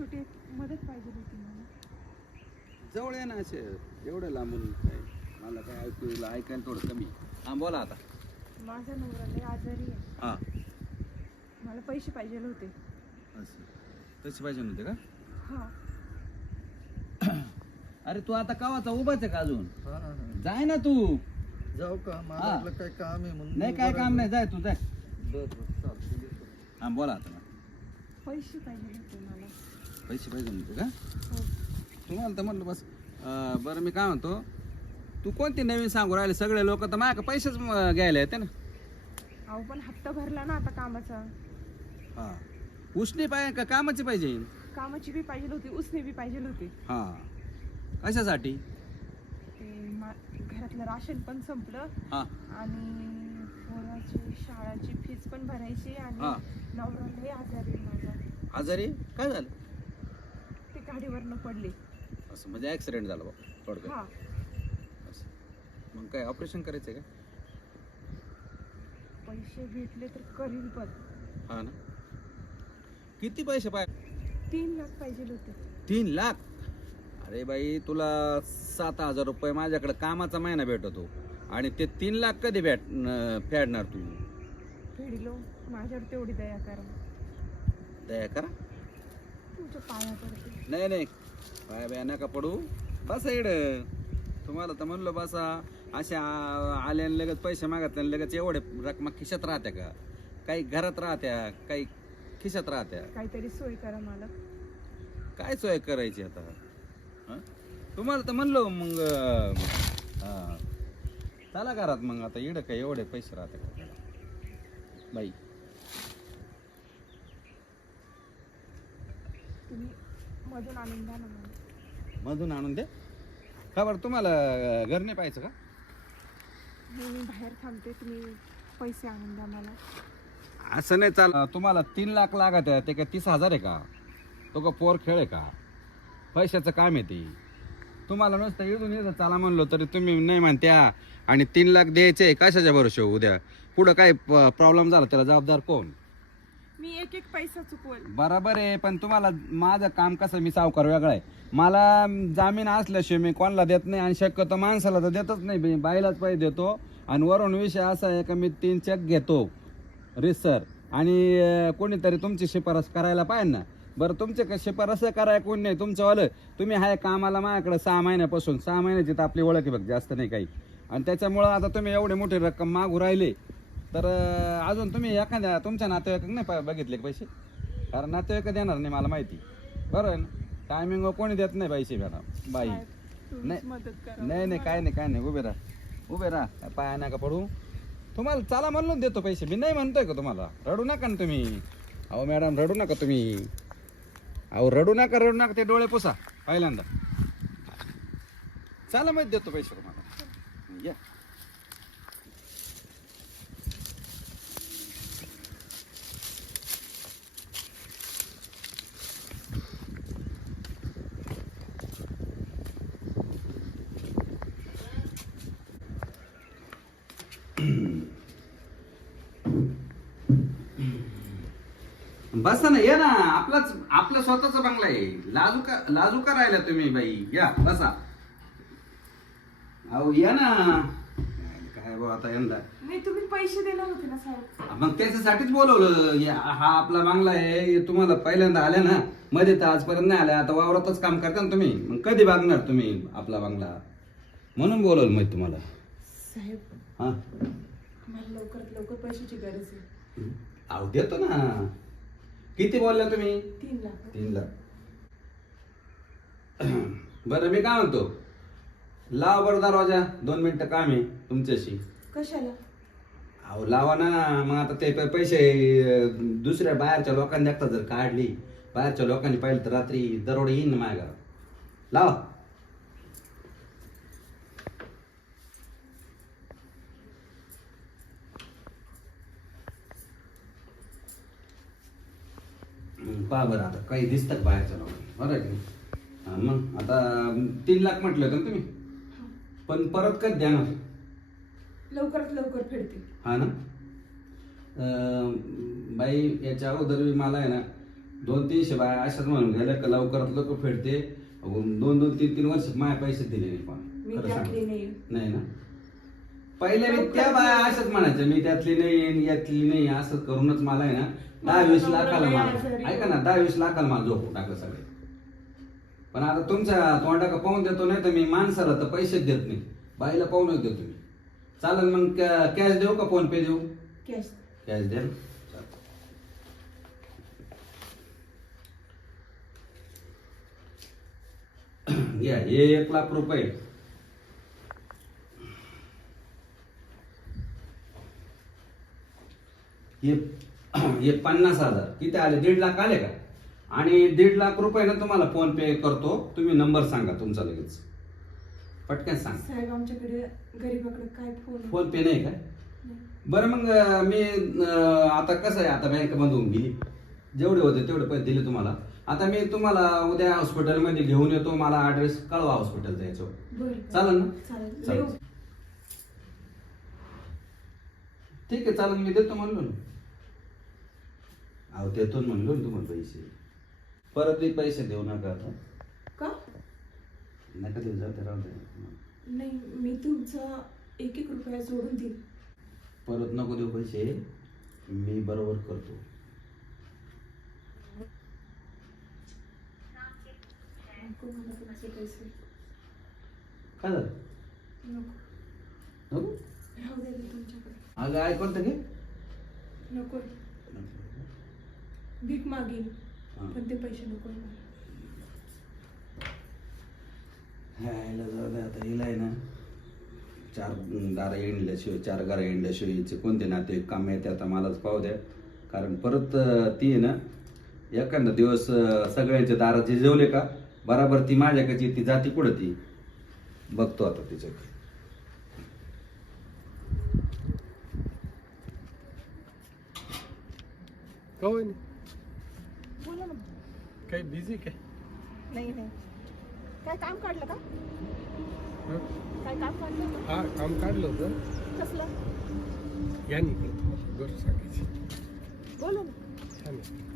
छोटी एक मदत पाहिजे होती मला. जवळ आहे ना असे एवढं लांबून काय मला काय ऐकायला थोडं कमी. हां बोला आता. माझा नवरा लय आजारी आहे. हां मला पैसे पाहिजे होते. असं तसे पाहिजे नव्हते का? हा. अरे तू आता कावाचा उभाच आहे का अजून? हा, हा. जाय ना तू. जाऊ का मला हा. वाटलं काय काम आहे म्हणून नाही काय काम नाही, जाय तू जाय. बर चालतंय. हां बोला आता. पैसे पाहिजे होते मला. पैसे पाहिजे नव्हते का? हो. तुम्हाला तर म्हटलं बस. बरं मी काय म्हणतो, तू कोणती नवीन सांगू राहिले? सगळे लोक तर माझ्या पैसेच घ्यायला येते ना. अहो पण हप्ता भरला ना आता कामाचा. हां उसने पाहिजे का कामाची पाहिजे? कामाची बी पाहिजे होती, उसने बी पाहिजे होती. हां कशासाठी? ते घरातलं राशन पण संपलं हां आणि पोराची शाळाची फीस पण भरायची आणि हां नवरा लय आजारी आहे माझा. आजारी काय झालं? ते गाडीवरनं पडले. असं म्हणजे ॲक्सिडेंट झालं बा थोडक्यात. हा. असं मग काय ऑपरेशन करायचं आहे का? पैसे भेटले तर करील पण. हां ना. किती पैसे पाहिजे? 3 लाख पाहिजे होते. 3 लाख? अरे बाई तुला 7,000 रुपये माझ्याकडे कामाचा महिना भेटतो आणि ते 3 लाख कधी फेडणार तू? फेडिलो माझ्यावर तेवढी दया करा. दया करा. तुमच्या पाया पडते. नाही नाही पाया बिया नका पडू. बसा इकडं. तुम्हाला तर म्हणलो बसा. असे आले आणि लगेच पैसे मागत आणि लगेच एवढे रकमा खिशात राहत्या का? काही घरात राहत्या, काही खिशात राहत्या. काहीतरी सोय करा मला. काय सोय करायची आता? हं? तुम्हाला तर म्हणलो मग चला घरात. मग आता इकडं काय एवढे पैसे राहते का बाई? तुम्ही मधून आणून द्या ना मला. मधून आणून दे का बरं? तुम्हाला घर नाही पाहायचं का? मी बाहेर थांबते, तुम्ही पैसे आणून द्या मला. असं नाही चाल. तुम्हाला 3 लाख लागत आहे ते काय 30,000 आहे का? तो का पोर खेळ आहे का? पैशाचं काम आहे ते. तुम्हाला नुसतं इडून येतं चाला म्हणलो तरी तुम्ही नाही म्हणत्या. आणि 3 लाख द्यायचे कशाच्या भरोशा? उद्या पुढं काय प्रॉब्लेम झाला त्याला जबाबदार कोण? मी एक एक पैसा चुकवेल. बरोबर आहे पण तुम्हाला माझं काम कसं, मी सावकार वेगळा आहे. मला जामीन असल्याशिवाय मी कोणाला देत नाही आणि शक्यतो माणसाला तर देतच नाही. बाईलाच पैसे देतो आणि वरून विषय असा आहे का मी 3 चेक घेतो रिसर आणि कोणीतरी तुमची शिफारस करायला पाहिजे ना. बरं तुमचे शिफारस करायला कोणी नाही तुमचंवालं. तुम्ही हाय कामाला माझ्याकडे 6 महिन्यापासून. 6 महिन्याची तर आपली ओळख आहे बघ, जास्त नाही काही. आणि त्याच्यामुळं आता तुम्ही एवढे मोठी रक्कम मागू राहिले तर अजून तुम्ही एखाद्या तुमच्या नातेवाईक नाही बघितले का पैसे? कारण नातेवाईक देणार नाही मला माहिती. बरोबर आहे ना. टायमिंग कोणी देत नाही पैसे मॅडम बाई. तुम्हीच मदत करा. नाही नाही काय नाही काय नाही. उभे राहा पाया नका पडू. तुम्हाला चला म्हणून देतो पैसे. मी नाही म्हणतोय का तुम्हाला? रडू नका ना तुम्ही. अहो मॅडम रडू नका तुम्ही. अहो रडू नका ते डोळे पुसा पहिल्यांदा. चला माहिती देतो पैसे तुम्हाला. या बसा ना. या ना. आपलं स्वतःचा बंगला आहे. लाजू का राहिला तुम्ही बाई? या बसा. अहो या ना. काय भाऊ आता यंदा नाही तुम्ही पैसे दिले होते ना साहेब. मग त्याच्यासाठीच बोलवलं. हा आपला बंगला आहे. तुम्हाला पहिल्यांदा आल्या ना. मध्ये तर आजपर्यंत नाही आल्या. आता वावरातच काम करता ना तुम्ही. मग कधी बघणार तुम्ही आपला बंगला? म्हणून बोलवलं मग तुम्हाला. साहेब हा मला लवकरात लवकर पैशाची गरज आहे. अहो देतो ना. किती बोलला तुम्ही? 3 लाख. 3 लाख. बरं मी काय म्हणतो, लावा बरं दरवाजा. 2 मिनिटं काम आहे तुमच्याशी. कशाला? अहो लावा ना. मग आता ते पैसे दुसऱ्या बाहेरच्या लोकांनी देखता जर काढली, बाहेरच्या लोकांनी पाहिलं तर रात्री दरोडे येईन ना माझ्या घरात. लावा. पहा बरं आता काही दिसतात बाहेरच्या लोकांनी. बरं आहे की नाही? हा, मग आता 3 लाख म्हटलं होतं ना तुम्ही. पण परत कधी द्या लवकरात लवकर फेडते. हा ना. बाई याच्या अगोदर मला आहे ना 200-300 बाया अशाच म्हणून गेल्या का लवकरात लवकर फेडते. 2-3 वर्ष माझ्या पैसे दिले नाही पण मी खरं सांग. त्यातली नाही. नाही ना. पहिले मी त्या बाया अशाच म्हणायच्या मी त्यातली नाही यातली नाही असं करूनच मला आहे ना 10-20 लाखाला मला ऐका ना 10-20 लाखाला मला झोपून टाकलं सगळे. पण आता तुमच्या तोंडाका पाहून देतो नाही तर मी माणसाला तर पैसेच देत नाही, बाईला पाहूनच देतो मी. चालेल मग कॅश देऊ का फोन पे देऊ? कॅश. कॅश द्या. घ्या हे 1 लाख रुपये. हे 50,000 किती आले? 1.5 लाख आले का? आणि 1.5 लाख रुपये ना तुम्हाला फोन पे करतो. तुम्ही नंबर सांगा तुमचा लगेच पटकन सांग. साहेब आमच्याकडे गरीबाकडे काय फोन पे नाही का? बरं मग मी आता कसं आहे आता बँक बंद होऊन गेली. जेवढे होते तेवढे पैसे दिले तुम्हाला. आता मी तुम्हाला उद्या हॉस्पिटलमध्ये घेऊन येतो. मला ऍड्रेस कळवा हॉस्पिटलचा याच्यावर. बरं चालेल ना? चालेल. चालेल. ठीक आहे चालेल मी देतो म्हणलो ना. अहो देतो म्हणलो ना तुम्हाला पैसे. परत मी पैसे देऊ नका आता. का? नका देऊ जाते राहू दे. नाही मी तुमचा 1-1 रुपया जोडून देईन. परत नको देऊ पैसे, मी बरोबर करतो. नको मला तुमचे पैसे. काय झालं? नको. नको? राहू दे तुमच्याकडे. अगं ऐकून तर घे. नको. भीक मागीन हा. पण ते पैसे नको मला. ह्याला जाऊ दे आता. हिला आहे ना 4 दारा येणल्याशिवाय 4 गारा येणल्याशिवाय हिचे कोणते नाते काम येते आता मलाच पाहू द्या. कारण परत ती आहे ना एखादा दिवस सगळ्यांच्या दारात जेवले का बराबर ती माझ्याकडची ती जाती कुठं ती बघतो आता तिच्याकडे. बोला ना. काही बिझी काय? नाही नाही काय काम काढलं का? हं? काय काम काढलं का? हा काम काढलं होतं. कसलं? या नाही गोष्ट सांगायची. बोला ना. छान आहे.